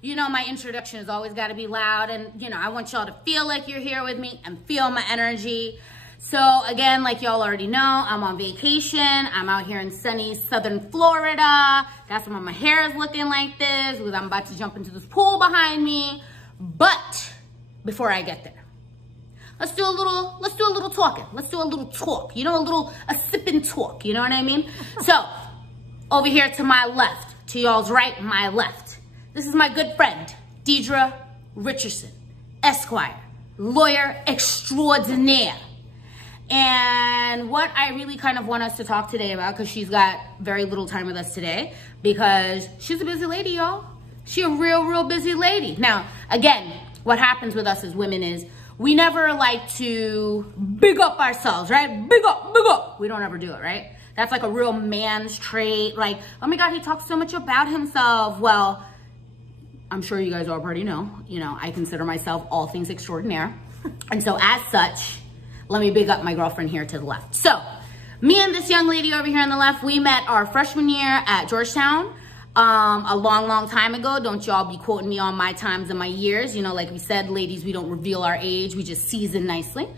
You know, my introduction has always got to be loud, and you know, I want y'all to feel like you're here with me and feel my energy. So again, like y'all already know, I'm on vacation. I'm out here in sunny southern Florida. That's why my hair is looking like this, because I'm about to jump into this pool behind me. But before I get there, let's do a little talking. Let's do a little talk. You know, a sip and talk. You know what I mean? So over here to my left, to y'all's right, my left. This is my good friend, Deidre Richardson, Esquire, lawyer extraordinaire. And what I really kind of want us to talk today about, because she's got very little time with us today, because she's a busy lady, y'all. She's a real busy lady. Now, again, what happens with us as women is we never like to big up ourselves, right? Big up. We don't ever do it, right? That's like a real man's trait. Like, oh my God, he talks so much about himself. Well, I'm sure you guys already know, I consider myself all things extraordinaire. And so as such, let me big up my girlfriend here to the left. So me and this young lady over here on the left, we met our freshman year at Georgetown a long time ago. Don't y'all be quoting me on my times and my years. You know, like we said, ladies, we don't reveal our age. We just season nicely.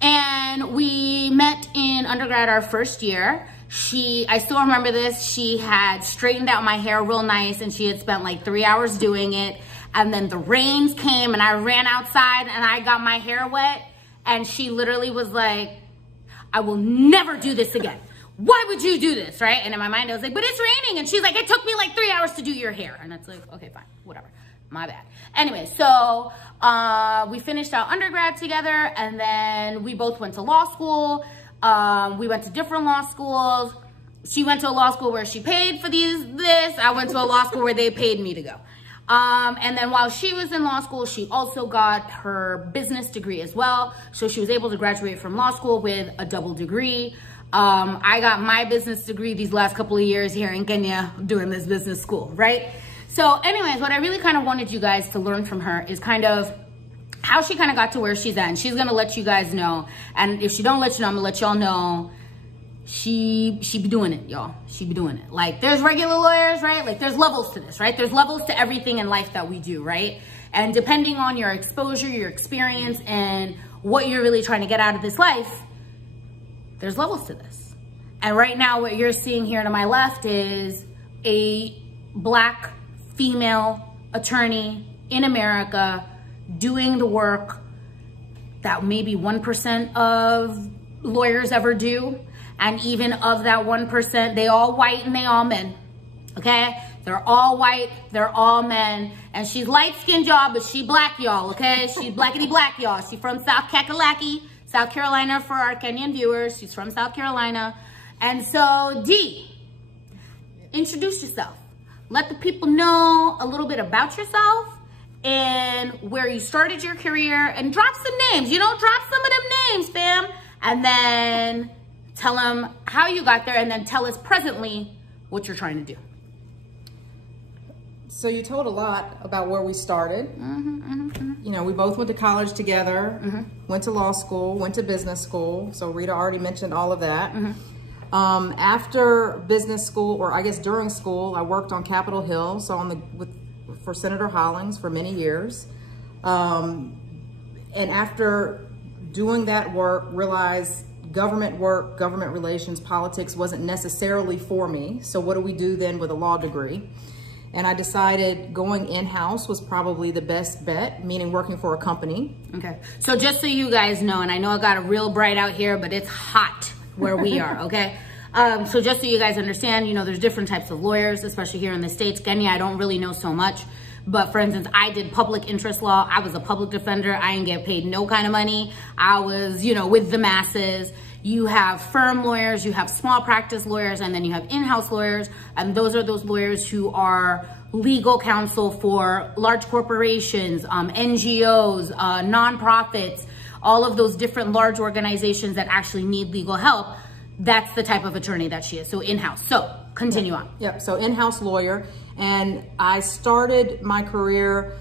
And we met in undergrad our first year. I still remember this, she had straightened out my hair real nice, and she had spent like 3 hours doing it. And then the rains came and I ran outside and I got my hair wet. And she literally was like, I will never do this again. Why would you do this, right? And in my mind, I was like, but it's raining. And she's like, it took me like 3 hours to do your hair. And it's like, okay, fine, whatever, my bad. Anyway, so we finished our undergrad together, and then we both went to law school. We went to different law schools. She went to a law school where she paid for this. I went to a law school where they paid me to go. And then while she was in law school, she also got her business degree as well. So she was able to graduate from law school with a double degree. I got my business degree these last couple of years here in Kenya doing this business school, right? So anyways, what I really kind of wanted you guys to learn from her is kind of how she kind of got to where she's at. And she's going to let you guys know. And if she don't let you know, I'm going to let y'all know. She be doing it, y'all. She be doing it. Like, there's regular lawyers, right? Like, there's levels to this, right? There's levels to everything in life that we do, right? And depending on your exposure, your experience, and what you're really trying to get out of this life, there's levels to this. And right now, what you're seeing here to my left is a Black female attorney in America doing the work that maybe 1% of lawyers ever do. And even of that 1%, they all white and they all men, okay? They're all white, they're all men. And she's light-skinned, y'all, but she Black, y'all, okay? She's blackity black, y'all. She's from South Kakalaki, South Carolina for our Kenyan viewers. She's from South Carolina. And so, Dee, introduce yourself. Let the people know a little bit about yourself and where you started your career, and drop some names, drop some of them names, fam. And then tell them how you got there, and then tell us presently what you're trying to do. So you told a lot about where we started. We both went to college together, went to law school, went to business school. So Rita already mentioned all of that. After business school, or I guess during school, I worked on Capitol Hill, so for Senator Hollings for many years. And after doing that work, realized government work, government relations, politics wasn't necessarily for me. So what do we do then with a law degree? And I decided going in-house was probably the best bet, meaning working for a company. Okay, so just so you guys know, and I know I got a real bright out here, but it's hot where we are, okay? So just so you guys understand, there's different types of lawyers, especially here in the States. Kenya, I don't really know so much. But for instance, I did public interest law. I was a public defender. I didn't get paid no kind of money. I was, with the masses. You have firm lawyers, you have small practice lawyers, and then you have in-house lawyers. And those are those lawyers who are legal counsel for large corporations, NGOs, nonprofits, all of those different large organizations that actually need legal help. That's the type of attorney that she is. So in-house. So continue on. Yep. So in-house lawyer. And I started my career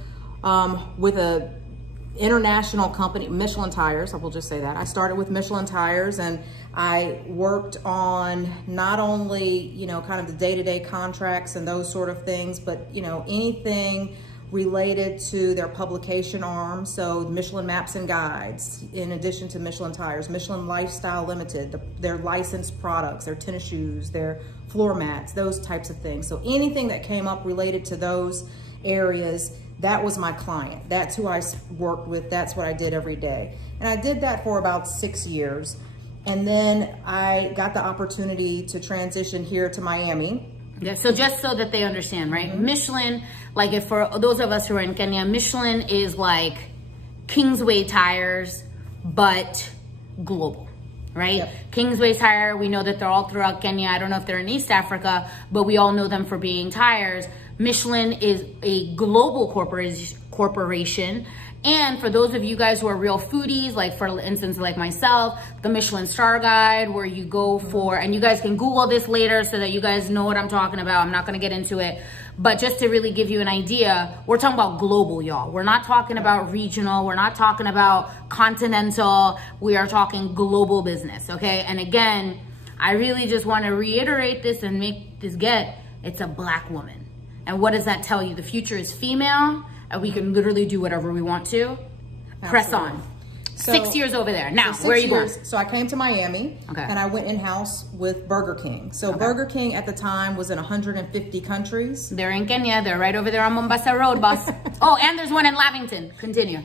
with a international company, Michelin tires. I will just say that. I started with Michelin tires, and I worked on not only, kind of the day-to-day contracts and those sort of things, but, anything related to their publication arm. So Michelin Maps and Guides, in addition to Michelin Tires, Michelin Lifestyle Limited, their licensed products, their tennis shoes, their floor mats, those types of things. So anything that came up related to those areas, that was my client. That's who I worked with. That's what I did every day. And I did that for about 6 years. And then I got the opportunity to transition here to Miami. Yeah, so just so that they understand, right? Michelin, like if for those of us who are in Kenya, Michelin is like Kingsway tires, but global, right? Yep. Kingsway tire, we know that they're all throughout Kenya. I don't know if they're in East Africa, but we all know them for being tires. Michelin is a global corporation. And for those of you guys who are real foodies, like for instance, like myself, the Michelin Star Guide, where you go for, and you guys can Google this later so that you guys know what I'm talking about. I'm not going to get into it, but just to really give you an idea, we're talking about global, y'all. We're not talking about regional. We're not talking about continental. We are talking global business, okay? And again, I really just want to reiterate this and make this it's a Black woman. And what does that tell you? The future is female, and we can literally do whatever we want to. Absolutely. Press on. So, 6 years over there. Now, where are you going? So I came to Miami, and I went in-house with Burger King. So Burger King at the time was in 150 countries. They're in Kenya. They're right over there on Mombasa Road, boss. Oh, and there's one in Lavington. Continue.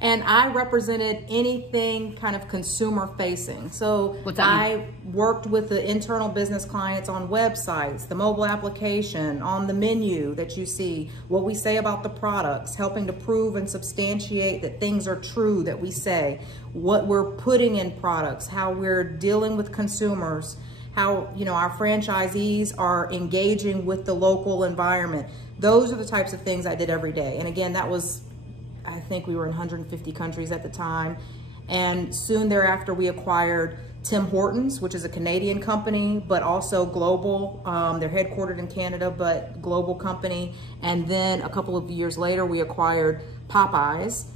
And I represented anything kind of consumer facing. So I worked with the internal business clients on websites, the mobile application, on the menu that you see, what we say about the products, helping to prove and substantiate that things are true that we say, what we're putting in products, how we're dealing with consumers, how, you know, our franchisees are engaging with the local environment. Those are the types of things I did every day. And again, that was, I think we were in 150 countries at the time. And soon thereafter, we acquired Tim Hortons, which is a Canadian company, but also global. They're headquartered in Canada, but global company. And then a couple of years later, we acquired Popeyes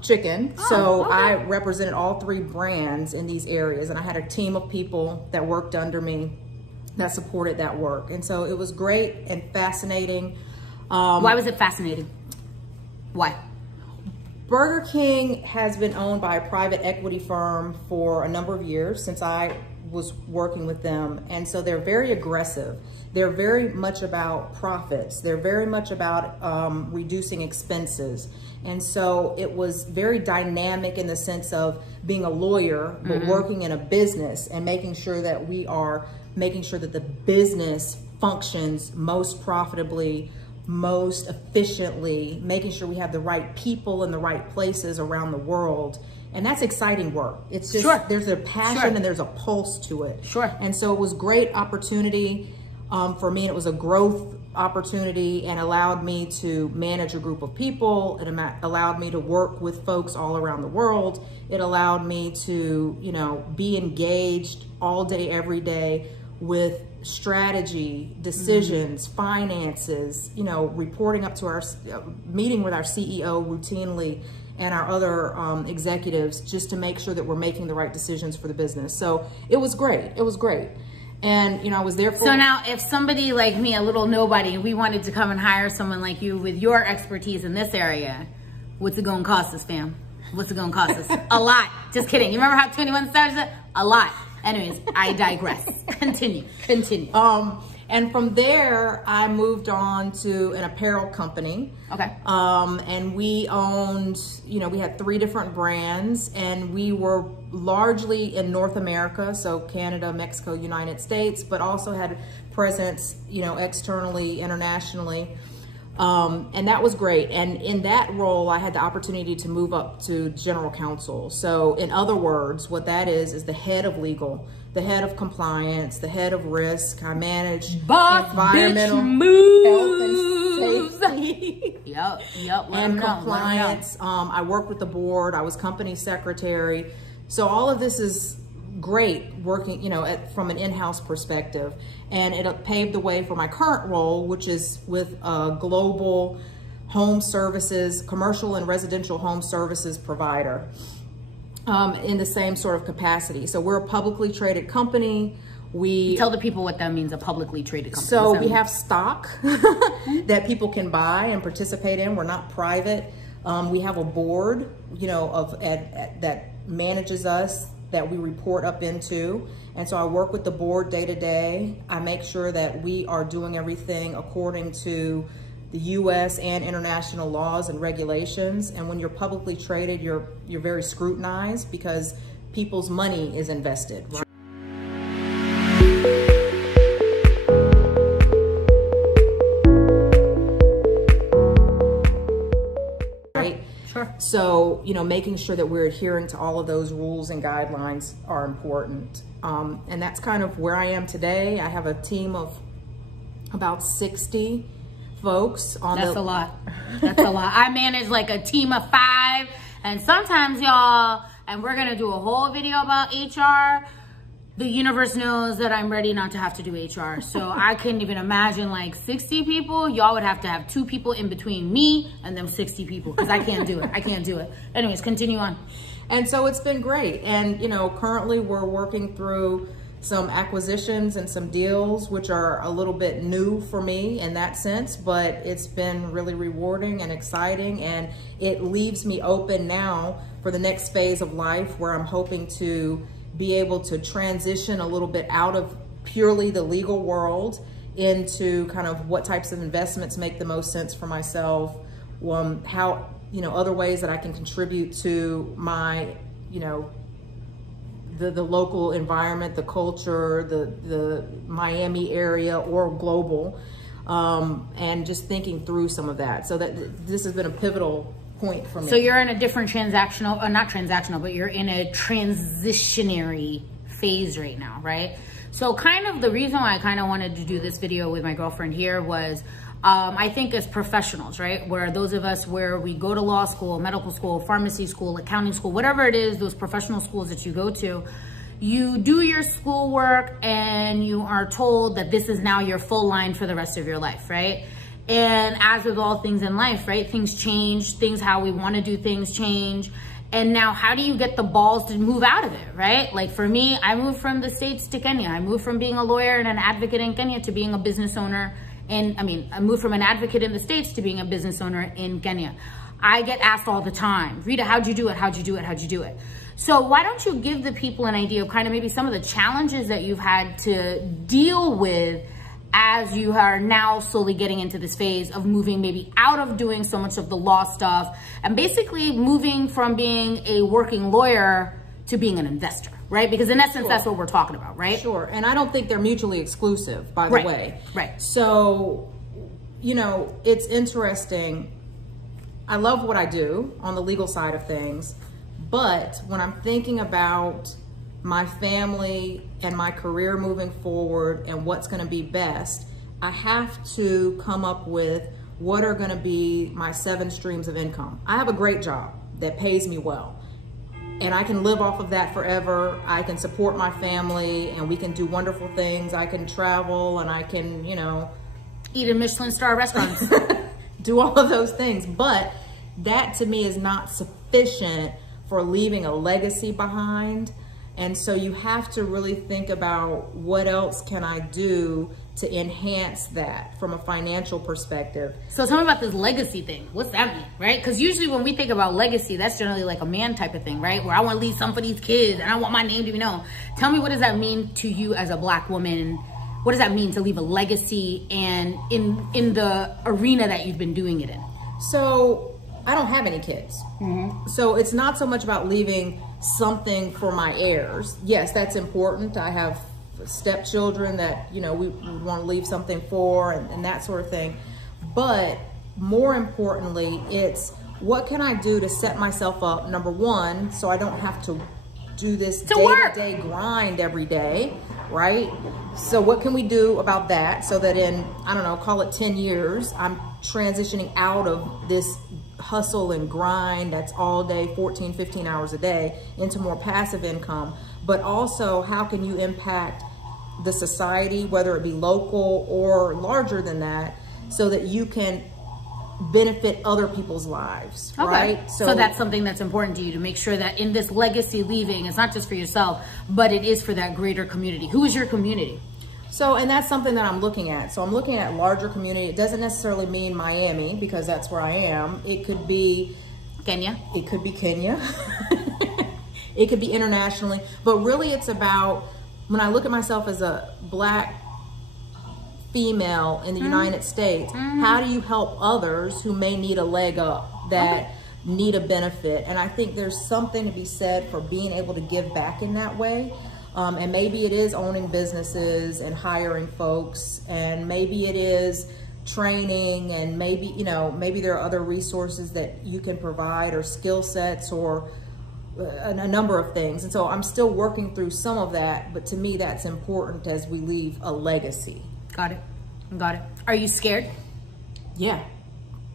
chicken. So I represented all 3 brands in these areas. And I had a team of people that worked under me that supported that work. And so it was great and fascinating. Why was it fascinating? Why? Burger King has been owned by a private equity firm for a number of years since I was working with them. And so they're very aggressive. They're very much about profits. They're very much about reducing expenses. And so it was very dynamic in the sense of being a lawyer, but working in a business and making sure that we are making sure that the business functions most profitably, most efficiently, making sure we have the right people in the right places around the world. And that's exciting work. It's just, there's a passion and there's a pulse to it. And so it was great opportunity for me. And it was a growth opportunity and allowed me to manage a group of people. It allowed me to work with folks all around the world. It allowed me to, you know, be engaged all day, every day with strategy, decisions, finances, you know, reporting up to our, meeting with our CEO routinely and our other executives just to make sure that we're making the right decisions for the business. So it was great. It was great. And, you know, I was there for... So now if somebody like me, a little nobody, we wanted to come and hire someone like you with your expertise in this area, what's it going to cost us, fam? What's it going to cost us? A lot. Just kidding. You remember how 21 started? A lot. Anyways, I digress. Continue. And from there, I moved on to an apparel company. And we owned, you know, we had 3 different brands, and we were largely in North America, so Canada, Mexico, United States, but also had presence, you know, externally, internationally. And that was great. And in that role, I had the opportunity to move up to general counsel. So in other words, what that is the head of legal, the head of compliance, the head of risk. I manage environmental health and safety and compliance. I worked with the board. I was company secretary. So all of this is great working, you know, from an in-house perspective. And it paved the way for my current role, which is with a global home services, commercial and residential home services provider in the same sort of capacity. So we're a publicly traded company. We tell the people what that means, a publicly traded company. So we have stock that people can buy and participate in. We're not private. We have a board, you know, that manages us, that we report up into. And so I work with the board day to day. I make sure that we are doing everything according to the US and international laws and regulations. And when you're publicly traded, you're very scrutinized because people's money is invested, right? So, you know, making sure that we're adhering to all of those rules and guidelines are important. And that's kind of where I am today. I have a team of about 60 folks on That's a lot. That's a lot. I manage like a team of 5, and sometimes y'all, and we're gonna do a whole video about HR, the universe knows that I'm ready not to have to do HR. So I couldn't even imagine like 60 people. Y'all would have to have 2 people in between me and them 60 people, because I can't do it. I can't do it. Anyways, continue on. And so it's been great. And, you know, currently we're working through some acquisitions and some deals, which are a little bit new for me in that sense, but it's been really rewarding and exciting. And it leaves me open now for the next phase of life, where I'm hoping to be able to transition a little bit out of purely the legal world into kind of what types of investments make the most sense for myself, how, you know, other ways that I can contribute to my, you know, the local environment, the culture, the Miami area or global, and just thinking through some of that. So that this has been a pivotal point for me. So you're in a different transactional, not transactional, but you're in a transitionary phase right now, right? So kind of the reason why I kind of wanted to do this video with my girlfriend here was, I think as professionals, right? Where those of us where we go to law school, medical school, pharmacy school, accounting school, whatever it is, those professional schools that you go to, you do your schoolwork and you are told that this is now your full line for the rest of your life, right? And as with all things in life, right? Things change, things, how we want to do things change. And now how do you get the balls to move out of it, right? Like for me, I moved from the States to Kenya. I moved from being a lawyer and an advocate in Kenya to being a business owner. And I moved from an advocate in the States to being a business owner in Kenya. I get asked all the time, Rita, how'd you do it? How'd you do it? How'd you do it? So why don't you give the people an idea of kind of maybe some of the challenges that you've had to deal with as you are now slowly getting into this phase of moving maybe out of doing so much of the law stuff and basically moving from being a working lawyer to being an investor, right? Because in essence, that's what we're talking about, right? Sure, and I don't think they're mutually exclusive, by the way. Right. So, you know, it's interesting. I love what I do on the legal side of things, but when I'm thinking about my family and my career moving forward and what's gonna be best, I have to come up with what are gonna be my 7 streams of income. I have a great job that pays me well, and I can live off of that forever. I can support my family and we can do wonderful things. I can travel and I can, you know, eat in Michelin star restaurants, do all of those things. But that to me is not sufficient for leaving a legacy behind. And so you have to really think about what else can I do to enhance that from a financial perspective. So tell me about this legacy thing. What's that mean, right? Because usually when we think about legacy, that's generally like a man type of thing, right? Where I want to leave some for these kids and I want my name to be known. Tell me, what does that mean to you as a Black woman? What does that mean to leave a legacy and in the arena that you've been doing it in? So I don't have any kids. So it's not so much about leaving something for my heirs. Yes, that's important. I have stepchildren that, you know, we want to leave something for and that sort of thing. But more importantly, it's what can I do to set myself up, number one, so I don't have to do this day-to-day grind every day, right? So what can we do about that so that in, I don't know, call it 10 years, I'm transitioning out of this hustle and grind that's all day, 14, 15 hours a day, into more passive income. But also, how can you impact the society, whether it be local or larger than that, so that you can benefit other people's lives, right? So that's something that's important to you, to make sure that in this legacy leaving, it's not just for yourself, but it is for that greater community. Who is your community? So, and that's something that I'm looking at. So I'm looking at larger community. It doesn't necessarily mean Miami, because that's where I am. It could be Kenya. It could be Kenya. It could be internationally. But really it's about, when I look at myself as a Black female in the United States, how do you help others who may need a leg up, that need a benefit? And I think there's something to be said for being able to give back in that way. And maybe it is owning businesses and hiring folks, and maybe it is training, and maybe, you know, maybe there are other resources that you can provide, or skill sets, or a number of things. And so I'm still working through some of that, but to me that's important as we leave a legacy. Got it. Got it. Are you scared? Yeah.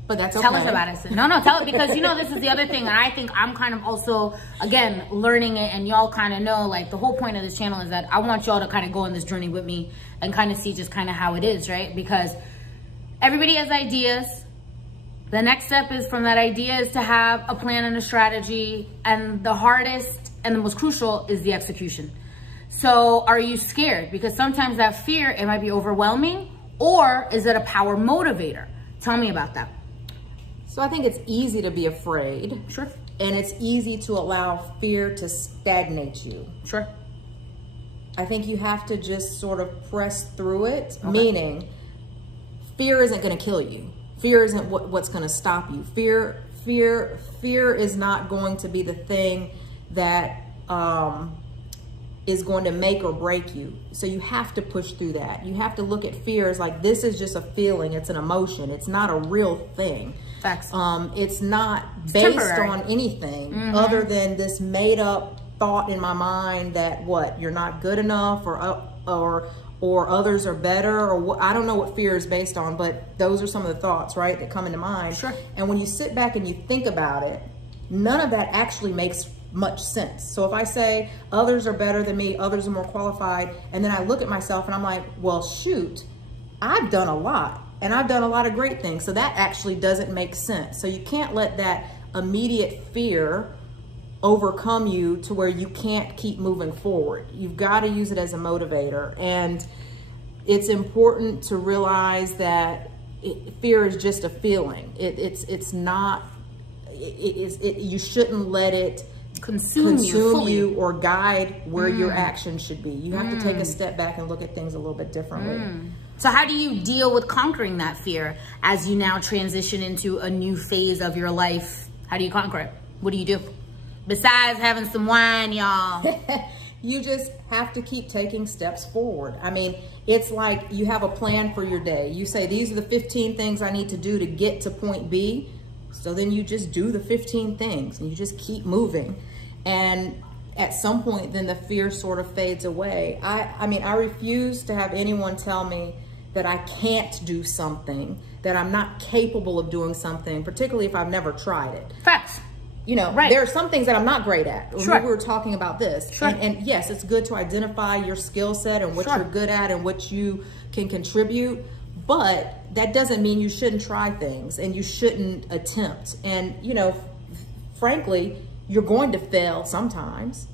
But that's okay. Tell us about it. No, tell it, because, you know, this is the other thing. And I think I'm kind of also, again, learning it, and y'all kind of know, like, the whole point of this channel is that I want y'all to kind of go on this journey with me and kind of see just kind of how it is, right? Because everybody has ideas. The next step is, from that idea, is to have a plan and a strategy. And the hardest and the most crucial is the execution. So are you scared? Because sometimes that fear, it might be overwhelming, or is it a power motivator? Tell me about that. So I think it's easy to be afraid. Sure. And it's easy to allow fear to stagnate you. Sure. I think you have to just sort of press through it, meaning fear isn't going to kill you. Fear isn't what's going to stop you. Fear is not going to be the thing that is going to make or break you. So you have to push through that. You have to look at fear as like, this is just a feeling. It's an emotion. It's not a real thing. Facts. It's not based on anything other than this made up thought in my mind that you're not good enough, or others are better, or I don't know what fear is based on, but those are some of the thoughts, right, that come into mind. Sure. And when you sit back and you think about it, none of that actually makes much sense. So if I say others are better than me, others are more qualified, and then I look at myself and I'm like, well, shoot, I've done a lot, and I've done a lot of great things. So that actually doesn't make sense. So you can't let that immediate fear overcome you to where you can't keep moving forward. You've got to use it as a motivator. And it's important to realize that fear is just a feeling. It's not, you shouldn't let it consume you or guide where your action should be. You have to take a step back and look at things a little bit differently. So how do you deal with conquering that fear as you now transition into a new phase of your life? How do you conquer it? What do you do? Besides having some wine, y'all. You just have to keep taking steps forward. I mean, it's like you have a plan for your day. You say, these are the 15 things I need to do to get to point B. So then you just do the 15 things and you just keep moving. And at some point, then the fear sort of fades away. I mean, I refuse to have anyone tell me that I can't do something, that I'm not capable of doing something, particularly if I've never tried it. Facts. You know, there are some things that I'm not great at. Sure. We were talking about this. Sure. And yes, it's good to identify your skill set and what you're good at and what you can contribute. But that doesn't mean you shouldn't try things and you shouldn't attempt. And, you know, frankly, you're going to fail sometimes.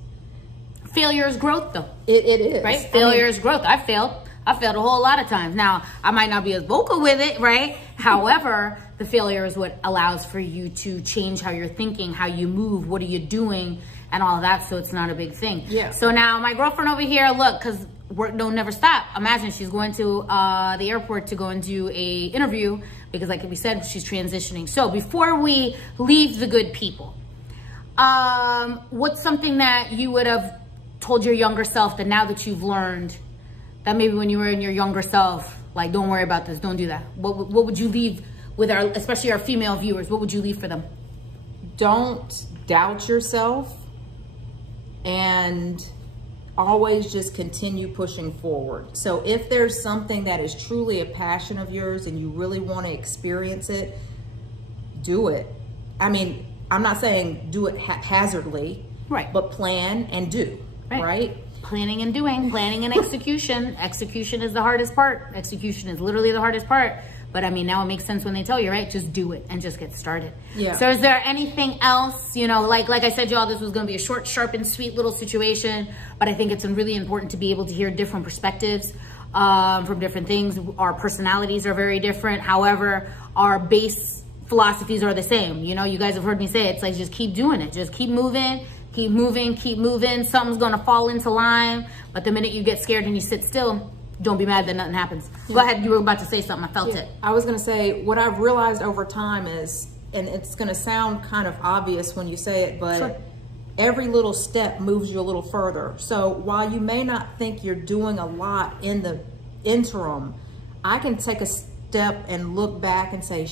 Failure is growth, though. It is. Right? Failure is growth. I failed a whole lot of times. Now, I might not be as vocal with it, right? However, the failure is what allows for you to change how you're thinking, how you move, what are you doing, and all of that, so it's not a big thing. Yeah. So now my girlfriend over here, look, because work don't never stop. Imagine she's going to the airport to go and do a interview because, like we said, she's transitioning. So before we leave the good people, what's something that you would have told your younger self that now that you've learned that maybe when you were in your younger self, like, don't worry about this, don't do that? What would you leave with our, especially our female viewers? What would you leave for them? Don't doubt yourself and always just continue pushing forward. So if there's something that is truly a passion of yours and you really want to experience it, do it. I mean, I'm not saying do it haphazardly, right? But plan and do, right? Planning and doing, planning and execution. Execution is the hardest part. Execution is literally the hardest part. But I mean, now it makes sense when they tell you, right? Just do it and just get started. Yeah. So is there anything else, you know, like I said, y'all, this was going to be a short, sharp, and sweet little situation, but I think it's really important to be able to hear different perspectives from different things. Our personalities are very different. However, our base philosophies are the same. You know, you guys have heard me say it. It's like, just keep doing it. Just keep moving, keep moving, keep moving. Something's going to fall into line. But the minute you get scared and you sit still, don't be mad that nothing happens. Yeah. Go ahead. You were about to say something. I felt it. I was going to say, what I've realized over time is, and it's going to sound kind of obvious when you say it, but sure, every little step moves you a little further. So while you may not think you're doing a lot in the interim, I can take a step and look back and say,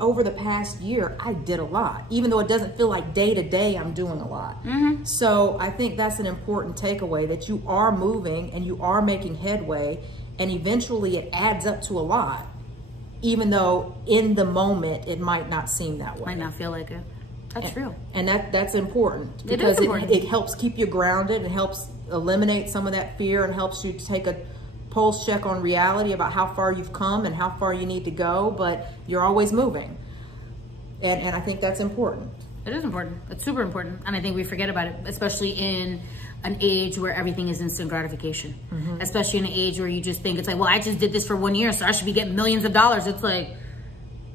over the past year, I did a lot, even though it doesn't feel like day to day I'm doing a lot. Mm-hmm. So I think that's an important takeaway, that you are moving and you are making headway, and eventually it adds up to a lot, even though in the moment it might not seem that way. Might not feel like it. That's true. And that's important, because it helps keep you grounded, and helps eliminate some of that fear, and helps you to take a pulse check on reality about how far you've come and how far you need to go, but you're always moving. And I think that's important. It is important. It's super important. And I think we forget about it, especially in an age where everything is instant gratification. Mm-hmm. Especially in an age where you just think, it's like, well, I just did this for 1 year, so I should be getting millions of dollars. It's like,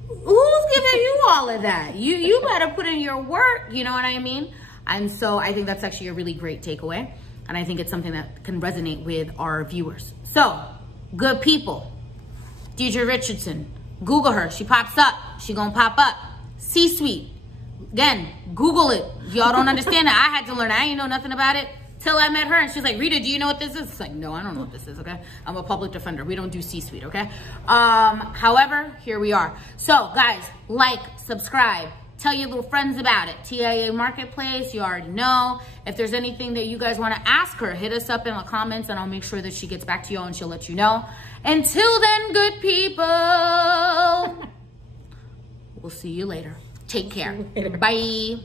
who's giving you all of that? You better put in your work, you know what I mean? And so I think that's actually a really great takeaway. And I think it's something that can resonate with our viewers. So, good people, Deidre Richardson, Google her. She pops up. She gonna pop up. C-suite. Again, Google it. Y'all don't understand it. I had to learn. I ain't know nothing about it till I met her. And she's like, Rita, do you know what this is? It's like, no, I don't know what this is, okay? I'm a public defender. We don't do C-suite, okay? However, here we are. So, guys, like, subscribe. Tell your little friends about it. TIA Marketplace, you already know. If there's anything that you guys want to ask her, hit us up in the comments, and I'll make sure that she gets back to you and she'll let you know. Until then, good people, we'll see you later. Take care. Bye.